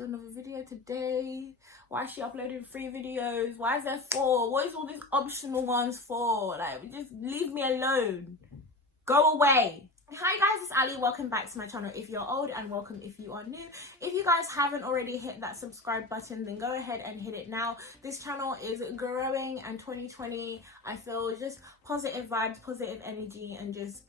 do another video today? Why is she uploading 3 videos? Why is there 4? What is all these optional ones for? Like, just leave me alone. Go away. Hi guys, it's Ali. Welcome back to my channel if you're old, and welcome if you are new. If you guys haven't already hit that subscribe button, then go ahead and hit it now. This channel is growing, and 2020, I feel just positive vibes, positive energy, and just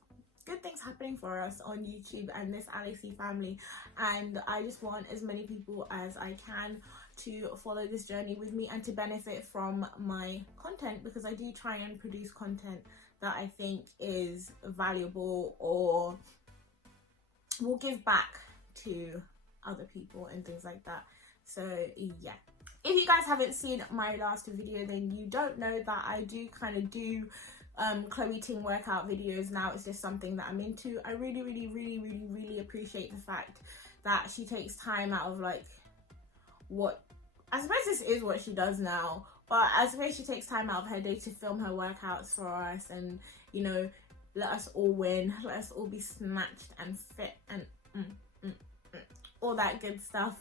good things happening for us on YouTube and this Ali C family. And I just want as many people as I can to follow this journey with me and to benefit from my content, because I do try and produce content that I think is valuable or will give back to other people and things like that. So yeah, if you guys haven't seen my last video, then you don't know that I do kind of do Chloe Ting workout videos now. It's just something that I'm into. I really appreciate the fact that she takes time out of, like, what I suppose this is what she does now, but I suppose she takes time out of her day to film her workouts for us and, you know, let us all win, let us all be snatched and fit and all that good stuff.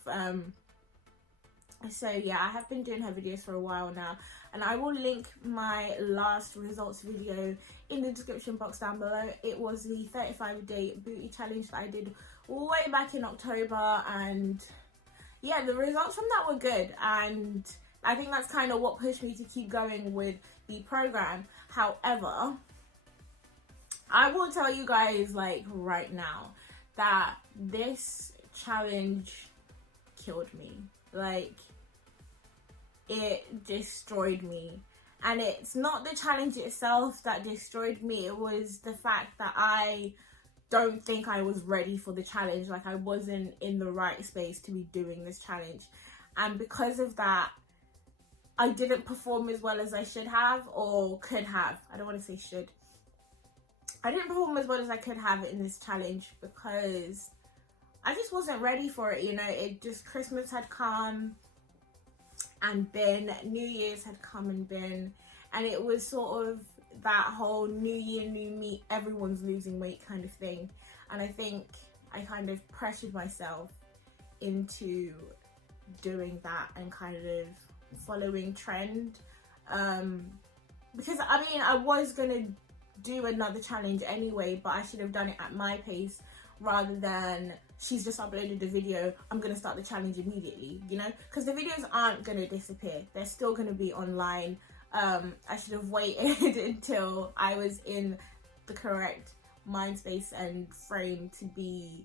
So yeah, I have been doing her videos for a while now, and I will link my last results video in the description box down below. It was the 35-day booty challenge that I did way back in October, and yeah, the results from that were good, and I think that's kind of what pushed me to keep going with the program. However, I will tell you guys, like, right now, that this challenge killed me. Like, it destroyed me. And it's not the challenge itself that destroyed me, it was the fact that I don't think I was ready for the challenge. Like, I wasn't in the right space to be doing this challenge, and because of that, I didn't perform as well as I should have, or could have. I don't want to say should. I didn't perform as well as I could have in this challenge because I just wasn't ready for it, you know. It just, Christmas had come and been, New Year's had come and been, and it was sort of that whole new year, new me, everyone's losing weight kind of thing. And I think I kind of pressured myself into doing that and kind of following trend, because I mean, I was gonna do another challenge anyway, but I should have done it at my pace rather than she's just uploaded the video, I'm gonna start the challenge immediately, you know, because the videos aren't gonna disappear, they're still gonna be online. I should have waited until I was in the correct mind space and frame to be,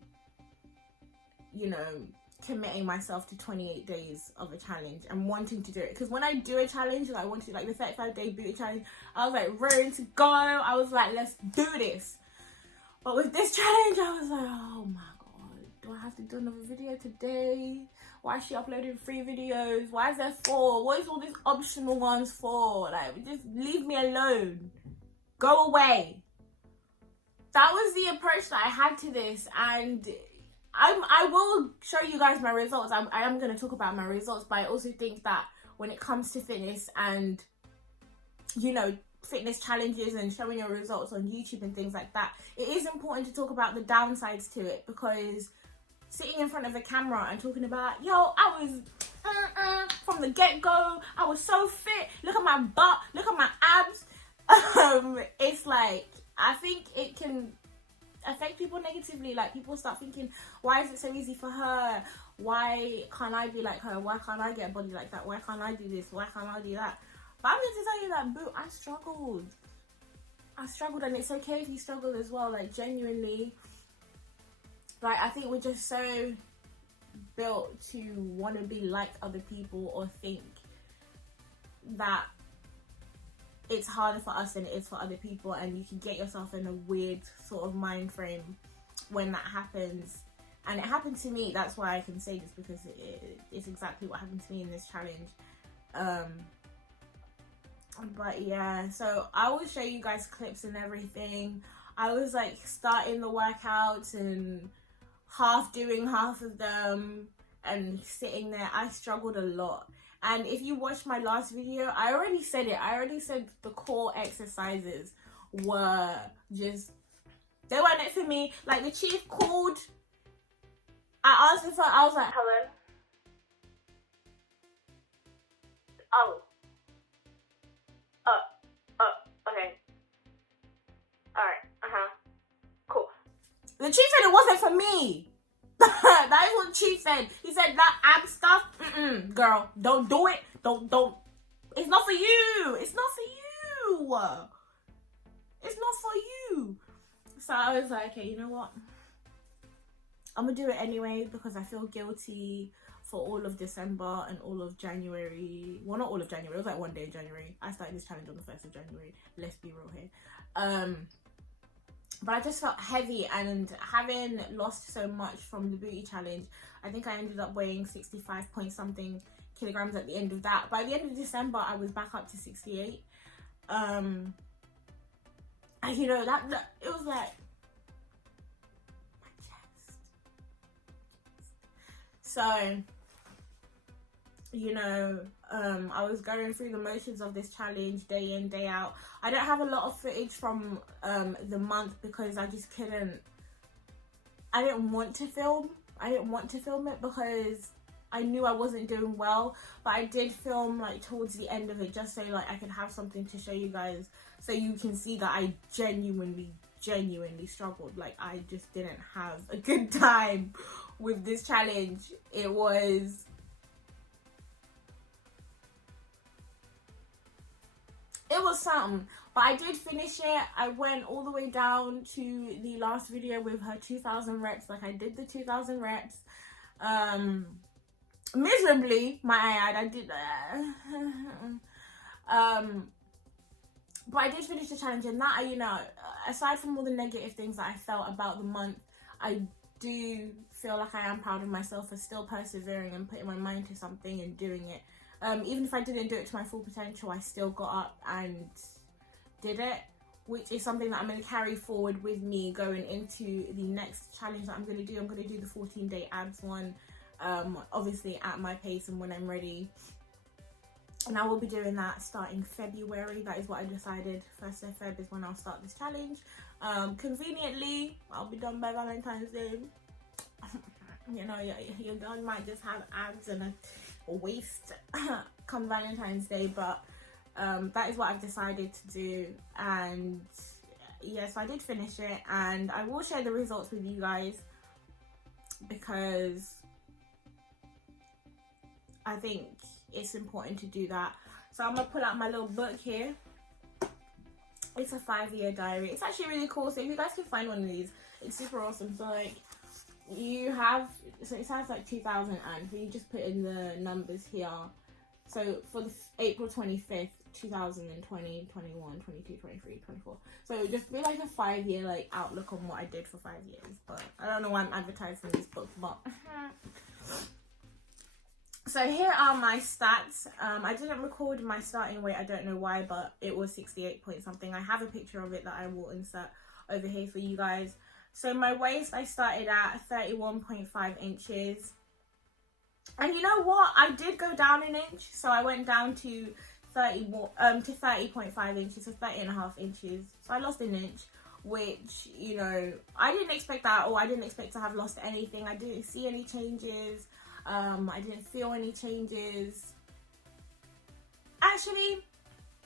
you know, committing myself to 28 days of a challenge and wanting to do it. Because when I do a challenge, like I want to, like the 35-day booty challenge, I was like ready to go. I was like, let's do this. But with this challenge, I was like, oh my god, do I have to do another video today? Why is she uploading 3 videos? Why is there 4? What is all these optional ones for? Like, just leave me alone. Go away. That was the approach that I had to this, and I will show you guys my results. I am going to talk about my results, but I also think that when it comes to fitness and, you know, fitness challenges and showing your results on YouTube and things like that, it is important to talk about the downsides to it, because sitting in front of a camera and talking about, yo, I was from the get-go, I was so fit, look at my butt, look at my abs, it's like, I think it can affect people negatively. Like, people start thinking, why is it so easy for her? Why can't I be like her? Why can't I get a body like that? Why can't I do this? Why can't I do that? But I'm here to tell you that, boo, I struggled, and it's okay if you struggle as well. Like, genuinely, like, I think we're just so built to want to be like other people, or think that it's harder for us than it is for other people, and you can get yourself in a weird sort of mind frame when that happens. And it happened to me. That's why I can say this, because it's exactly what happened to me in this challenge. But yeah, so I will show you guys clips and everything. I was like starting the workouts and half doing half of them and sitting there. I struggled a lot. And if you watched my last video, I already said it. I already said the core exercises were just, they weren't it for me. Like, the chief called, I asked him for, I was like, hello. Oh. Okay. Alright. Cool. The chief said it wasn't for me. That is what Chief said. He said that ab stuff, girl, don't do it. Don't. It's not for you. It's not for you. It's not for you. So I was like, okay, you know what? I'm gonna do it anyway because I feel guilty for all of December and all of January. Well, not all of January. It was like one day in January. I started this challenge on the 1st of January. Let's be real here. But I just felt heavy, and having lost so much from the booty challenge, I think I ended up weighing 65 point something kilograms at the end of that. By the end of December, I was back up to 68. And you know, that it was like my chest. So, you know, I was going through the motions of this challenge day in, day out. I don't have a lot of footage from the month because I just couldn't. I didn't want to film. I didn't want to film it because I knew I wasn't doing well. But I did film like towards the end of it just so like I could have something to show you guys, so you can see that I genuinely struggled. Like, I just didn't have a good time with this challenge. It was something, but I did finish it. I went all the way down to the last video with her 2,000 reps. Like, I did the 2,000 reps miserably, I did but I did finish the challenge, and that, you know, aside from all the negative things that I felt about the month, I do feel like I am proud of myself for still persevering and putting my mind to something and doing it. Even if I didn't do it to my full potential, I still got up and did it, which is something that I'm going to carry forward with me going into the next challenge that I'm going to do. I'm going to do the 14-day abs one, obviously at my pace and when I'm ready. And I will be doing that starting February. That is what I decided. 1st of Feb is when I'll start this challenge. Conveniently, I'll be done by Valentine's Day. You know, your girl might just have abs and a waist come Valentine's Day, but that is what I've decided to do. And yes, I did finish it, and I will share the results with you guys because I think it's important to do that. So I'm gonna pull out my little book here. It's a 5-year diary. It's actually really cool. So if you guys can find one of these, it's super awesome. So like, you have, so it sounds like 2000, and so you just put in the numbers here. So for the April 25th, 2020, 21, 22, 23, 24. So just be like a 5-year like outlook on what I did for 5 years. But I don't know why I'm advertising this book, but so here are my stats. I didn't record my starting weight, I don't know why, but it was 68 point something. I have a picture of it that I will insert over here for you guys. So my waist, I started at 31.5 inches. And you know what? I did go down an inch. So I went down to 30.5 inches, so 30.5 inches. So I lost an inch, which, you know, I didn't expect that, or I didn't expect to have lost anything. I didn't see any changes. I didn't feel any changes. Actually,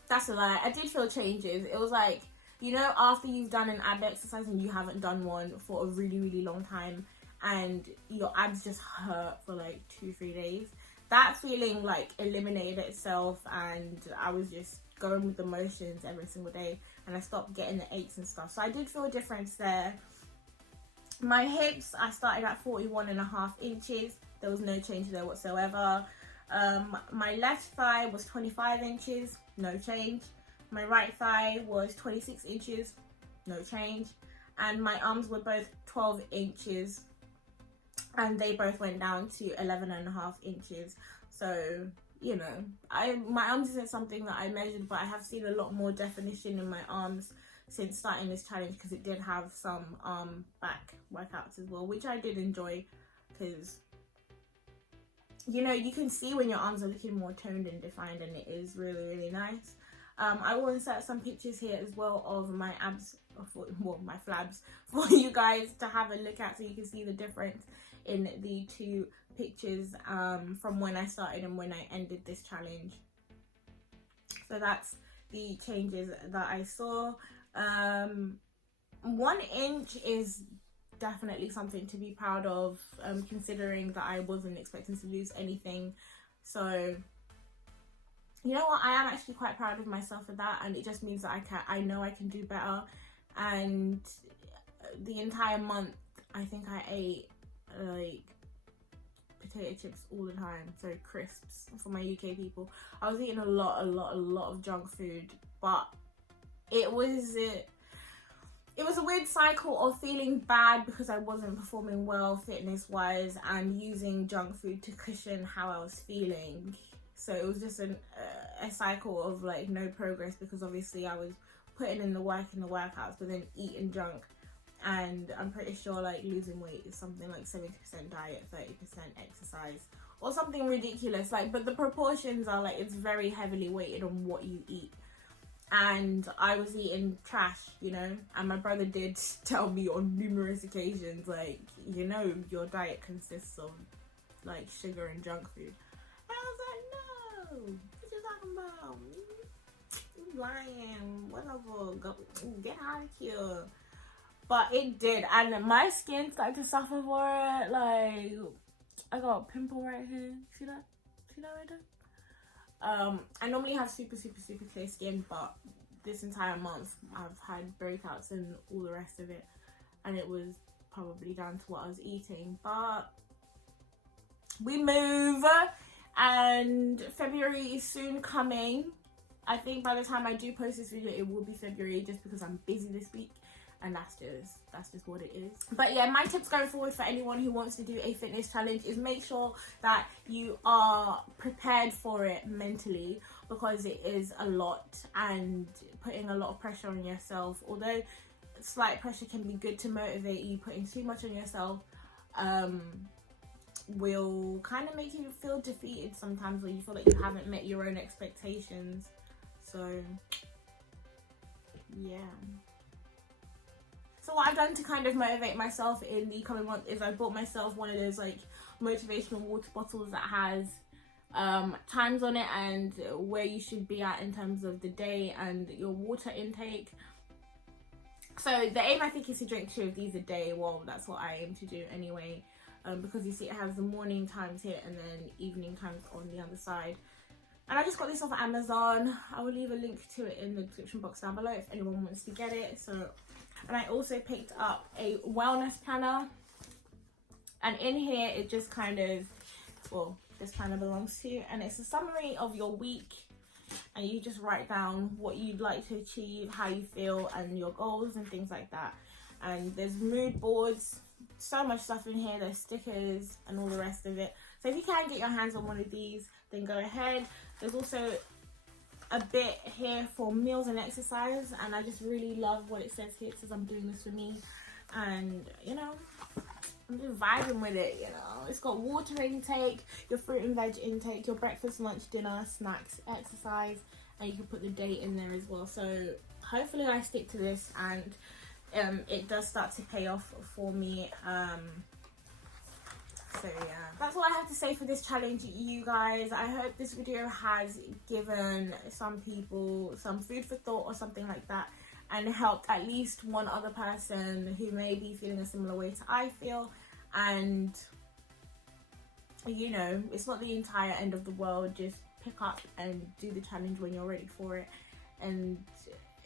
that's a lie. I did feel changes. It was like, you know, after you've done an ab exercise and you haven't done one for a really long time, and your abs just hurt for like 2-3 days, that feeling like eliminated itself, and I was just going with the motions every single day, and I stopped getting the aches and stuff. So I did feel a difference there. My hips, I started at 41.5 inches. There was no change there whatsoever. My left thigh was 25 inches, no change. My right thigh was 26 inches, no change. And my arms were both 12 inches, and they both went down to 11.5 inches. So, you know, my arms isn't something that I measured, but I have seen a lot more definition in my arms since starting this challenge, because it did have some back workouts as well, which I did enjoy, because, you know, you can see when your arms are looking more toned and defined, and it is really nice. I will insert some pictures here as well of my abs, well, my flabs, for you guys to have a look at, so you can see the difference in the two pictures from when I started and when I ended this challenge. So that's the changes that I saw. 1 inch is definitely something to be proud of, considering that I wasn't expecting to lose anything. So you know what, I am actually quite proud of myself for that, and it just means that I know I can do better. And the entire month I think I ate like potato chips all the time, so crisps for my UK people. I was eating a lot of junk food, but it was a weird cycle of feeling bad because I wasn't performing well fitness wise, and using junk food to cushion how I was feeling. So it was just a cycle of like no progress, because obviously I was putting in the work in the workouts but then eating junk. And I'm pretty sure like losing weight is something like 70% diet, 30% exercise, or something ridiculous. Like, but the proportions are like, it's very heavily weighted on what you eat. And I was eating trash, you know, and my brother did tell me on numerous occasions, like, you know, your diet consists of like sugar and junk food. And I was like, no, what you talking about? You lying, whatever, go, get out of here. But it did, and my skin started to suffer for it. Like, I got a pimple right here. See that? See that right there? I normally have super clear skin, but this entire month I've had breakouts and all the rest of it, and it was probably down to what I was eating. But we move, and February is soon coming. I think by the time I do post this video, it will be February, just because I'm busy this week. And that's just what it is. But yeah, my tips going forward for anyone who wants to do a fitness challenge is make sure that you are prepared for it mentally, because it is a lot and putting a lot of pressure on yourself. Although slight pressure can be good to motivate you, putting too much on yourself will kind of make you feel defeated sometimes, or you feel like you haven't met your own expectations. So yeah. So what I've done to kind of motivate myself in the coming month is I bought myself one of those like motivational water bottles that has times on it and where you should be at in terms of the day and your water intake. So the aim, I think, is to drink 2 of these a day. Well, that's what I aim to do anyway, because you see it has the morning times here and then evening times on the other side. And I just got this off Amazon. I will leave a link to it in the description box down below if anyone wants to get it. And I also picked up a wellness planner, and in here it just kind of, well, this planner belongs to you, and it's a summary of your week, and you just write down what you'd like to achieve, how you feel, and your goals and things like that. And there's mood boards, so much stuff in here, there's stickers and all the rest of it. So if you can get your hands on one of these, then go ahead. There's also a bit here for meals and exercise, and I just really love what it says here. It says I'm doing this for me, and you know, I'm just vibing with it. You know, it's got water intake, your fruit and veg intake, your breakfast, lunch, dinner, snacks, exercise, and you can put the date in there as well. So hopefully I stick to this, and it does start to pay off for me. So yeah, that's all I have to say for this challenge, you guys. I hope this video has given some people some food for thought or something like that, and helped at least one other person who may be feeling a similar way to I feel. And you know, it's not the entire end of the world. Just pick up and do the challenge when you're ready for it, and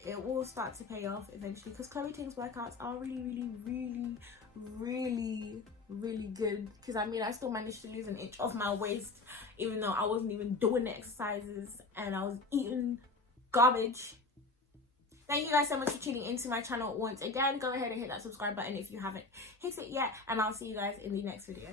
it will start to pay off eventually, because Ting'S workouts are really good. Because I mean, I still managed to lose an inch off my waist even though I wasn't even doing the exercises and I was eating garbage. Thank you guys so much for tuning into my channel once again. Go ahead and hit that subscribe button if you haven't hit it yet, and I'll see you guys in the next video.